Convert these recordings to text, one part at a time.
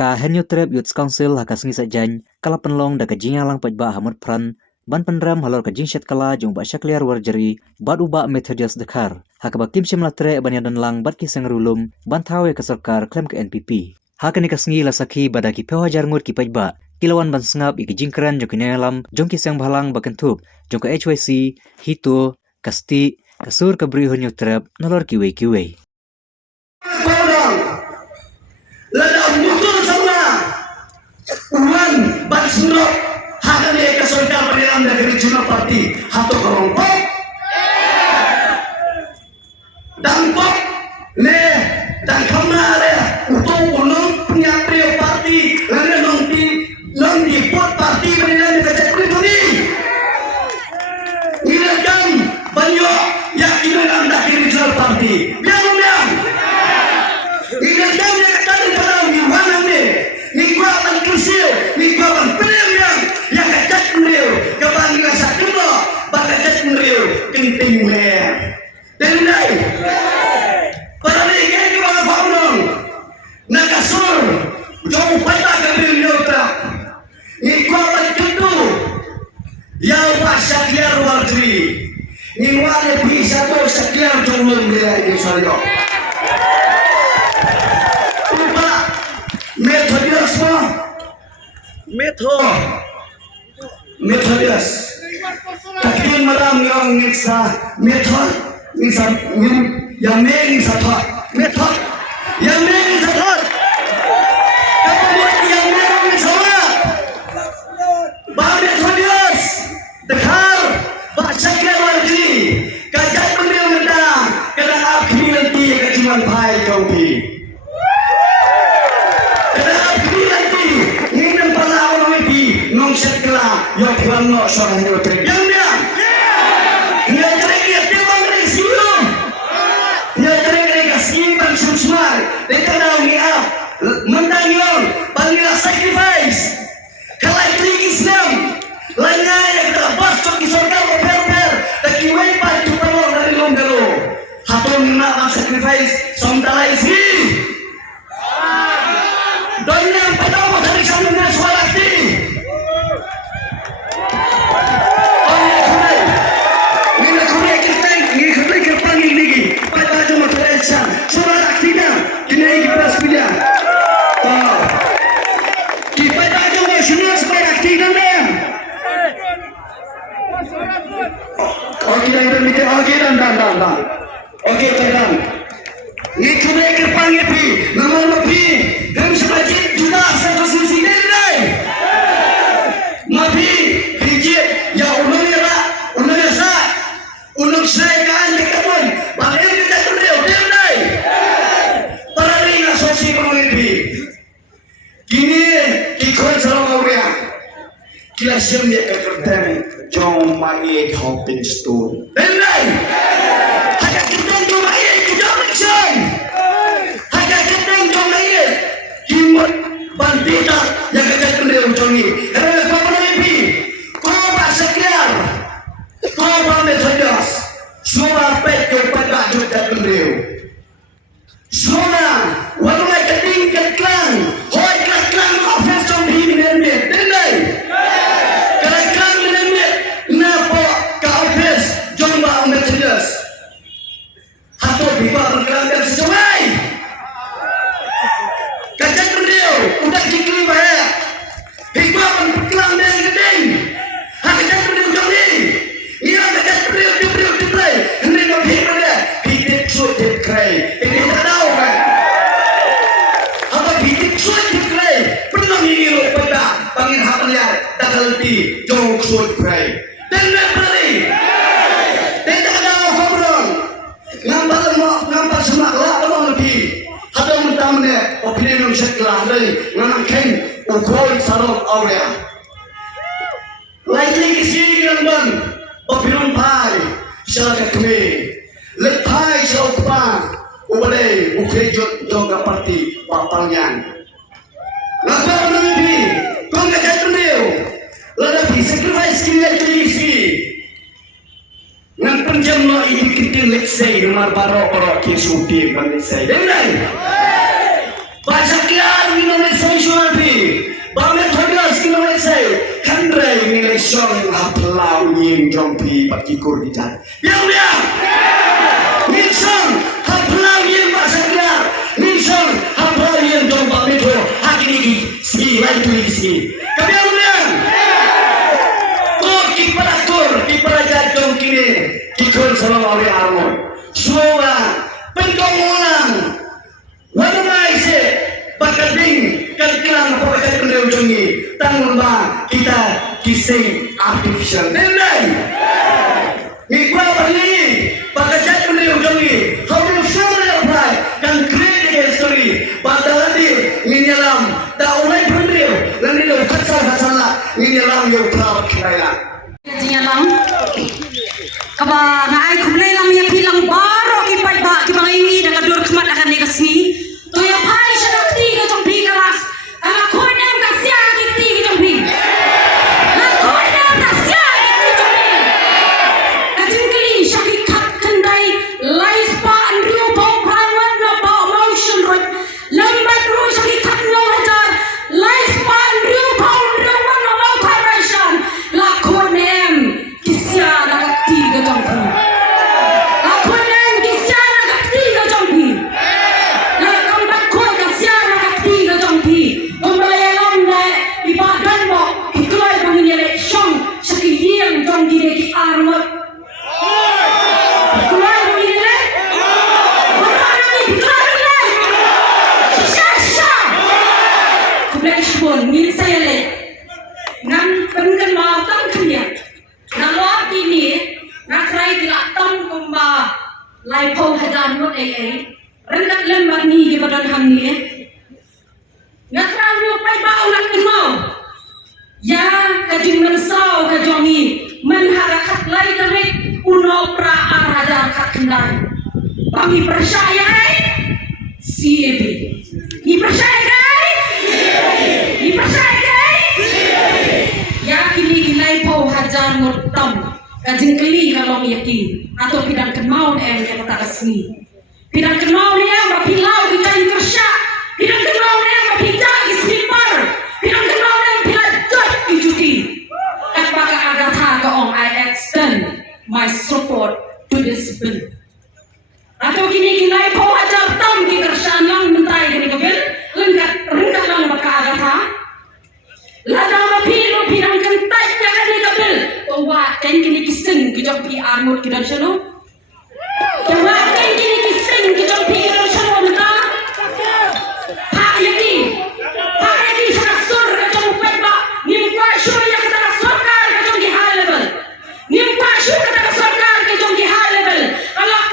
Ka Henyo Trep Youth Council hakas ngi sajan kala penlong da kajing lang pajba Hamad Pran ban penram halor kajing syat kala jong ba syakliar warjeri bad uba Methodius Dekar hakabak tim syamla tre ban yadan lang bad kisang rulum ban tawe ke sarkar klaim ke NPP hakani kasngi la sakhi badaki pewajar ngut ki pajba kilawan ban sengap i kajing kran jong kinalam jong kisang bhalang bakentup jong ke HYC hito kasti kasur kabri Henyo Trep nolor kiwe Ladang mutul sama uang batsnok hakan dia kesolidar pernyataan dari regional party atau kelompok dan pok ne dan kemana untuk ulung punya prio party lalu nong di pot party pernyataan dari regional ini kan banyak yang ini anda regional party biar ini kan kenting mer. Dari nay. Para ni kaya mga pamulong. Nakasur. Jom pata kami nyotra. Ikaw kento. Yaw pa syakliar warjri. Wale bisa to syakliar jomlong nila ini saryo. Lupa. Methodius mo. Methodius. Takin malam yang ngiksa method ngiksa yang ngiksa thot method yang ngiksa thot kemudian yang ngiksa bah Methodius Dekar bah syakir warji kajat pemiliu mendang kena akhir nanti kecuman bhai kaupi kena akhir nanti ingin pahlawan nanti nong syakla yang kerana seorang nyotrik yang mendangion panggil sacrifice kalau itu Islam lainnya yang kita bahas di surga berper dan kiwai padu perlong dari longgalo hatun nak sacrifice somdala isi doanya pada Allah dari sambil suarati ini kuliah kita ini kuliah kerpanggil lagi pada cuma terasa suarati dah kini kita sepilihan Okey, teman. Ini kena kerpanggil pi, nama pi, dan sebagai juga satu sisi ni. Mapi, hijab, ya ulangnya sah, ulang saya kan dekat pun, balik dekat tu dia, ni. Para ni asosiasi kerpanggil pi. Kini kikon salam awak. Kelas yang dia kerja, jom mai hopping stone. Ni. Bandita yang kejadian beliau macam ni. Kerana kau pernah mimpi, kau bahasa kelar, kau bahasa Methodius, semua pet yang pada juta beliau. Semua, walau keting ketlang, hoi ketlang office jom di minyak, dengai. Kalau ketlang minyak, napa ke office jom bahasa Methodius. Atau bipa berkelang dan sesuai. Udah dikiri banyak. Hikmah berkelang dengan gedeng. Hakikat beliau jom ni. Ia hakikat beliau diplay. Henry no hikmah dia. Hidup suat dikray. Ini tak tahu kan. Apa hidup suat dikray. Pernah mengiru pada panggil hak liar. Tak lebih jom suat dikray. Dan beri. Dan tak tahu kau belum. Nampak semak lah belum lebih. Ada mentamanya opinion setelah dari nganakin ukoi sarong awalnya. Lagi kisi dengan opinion pai syarikat kami. Lepai syarikat ubale ukrejut joga parti papalnya. Napa menampi kau ngajak beliau. Lalu sacrifice kita kisi. Nang penjam lo ini kita let's say nomor baru orang kisuti pandai say. Dengar. Baca kian minum menit saya suami. Bame thodas kilo menit saya. Kandrai nilai song haplau yin jompi pakikur kita. Yang dia. Nilsong haplau yin pasanggar. Nilsong haplau yin jompa metro. Hakini ski lagi tu ski. Kemudian kipada jadong kini kikun sama oleh armon semua penggolongan wadamai se bakading kalkilang pakai pendeujungi tanggung ba kita kising artificial nilai ikwa bali pakai pendeujungi how do you apply dan create a story badaladi minyalam da ulai pendeu lani lo khatsala minyalam yo proud kaya Kajian lang, kaba ngaay kumlay lang niya pilang baro kipay ba kibangingi nakadur kemat akan negasi. Toya pai siya nakti ka jong bikalas, alakon em kasya kiti ka jong bi. Alakon em kasya kiti jong bi. Kajingkali siya kikat kanday, lais pa andriyo pao prangat na pao motion rot, lambat ro siya kikat ng hajar, lais pa andriyo pao andriyo na pao vibration, lakon kisya nakakti ka jompi. Ako nem kisya nakakti ka jompi. Nakakambat ko kisya nakakti ka jompi. Umbayalam na ibadan mo ituloy panginileksyon sa kiyang jong gineki armot. Ituloy panginile? Marami ituloy panginile. Sisya. Kubleksyon minsayale. Ngan pengen matang kanya. Nalot ini nakrai dilatam kumba laipo hajan mot rengat lembar ni di badan hamni nakrai mo pai bau nak kenal ya kajing mensau kajongi menharakat lai kami uno pra arhadar kat kendai kami percaya CAB ni percaya ni percaya ya kini nilai pau hajar mutam kajing keli kalau yakin atau pidang kenau em yang kata kesni pidang kenau ni em bapilau kita kerja pidang kenau ni em bapijak istighfar pidang kenau ni em pilajat ijuti apakah agatha kaong I extend my support to this bill atau kini nilai pau hajar tam di kerja yang mentai kini kebil rengkat lang baka agatha lada mapilo pinang kentai jangan dikabil bawa ten kini kising kijok pi armut kidan sano bawa ten kini kising kijok pi kidan sano nta pak yaki sana sur kajong upay ba nimpa shu ya kata sarkar kajong di high level nimpa shu kata sarkar kajong di high level alak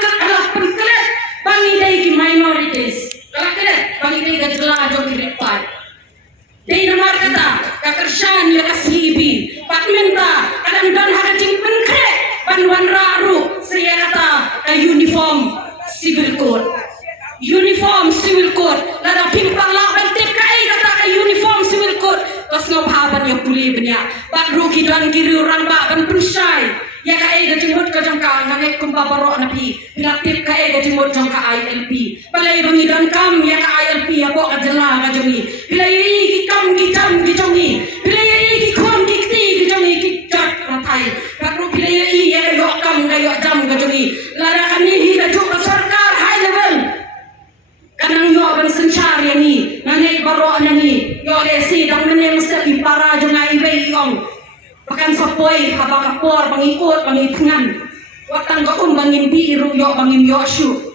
penkelet bangi day ki minorities alak kelet bangi day gajla kajong di repart day nomor kata kakersan ya kasibi patminta kadang dan hagajing penkre panwan raru saya kata uniform civil code lada pimpang la bantip kai kata uniform civil code kasno bhaban ya puli benya pak rugi dan kiri orang ba ban persai ya kai gajing mot kajang ka ngangai kumpa baro napi pilapip kai gajing mot jong ka ILP balai bangi dan kam ya ka ILP ya bo kajela kajongi bilai ki kam ki jam ki jongi bilai ki khom ki ti ki jongi ki jat ratai pak ru bilai ya yo kam ga yo jam kajongi lara kani hi gaju sarkar high level kanang yo ban senchar yang ni ngangai baro anani yo desi dang meneng mesti para jongai rei ong pakan sapoi habakapor pangikut pangipungan watang ka bangin biru yo bangin yoshu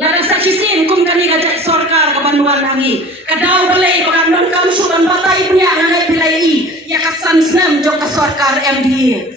lada sakisin kum kani gajak sarkar kabanduan lagi kadau balai pakan don kam suban batai punya ngangai bilai ya kasan snam jok ka sarkar MDA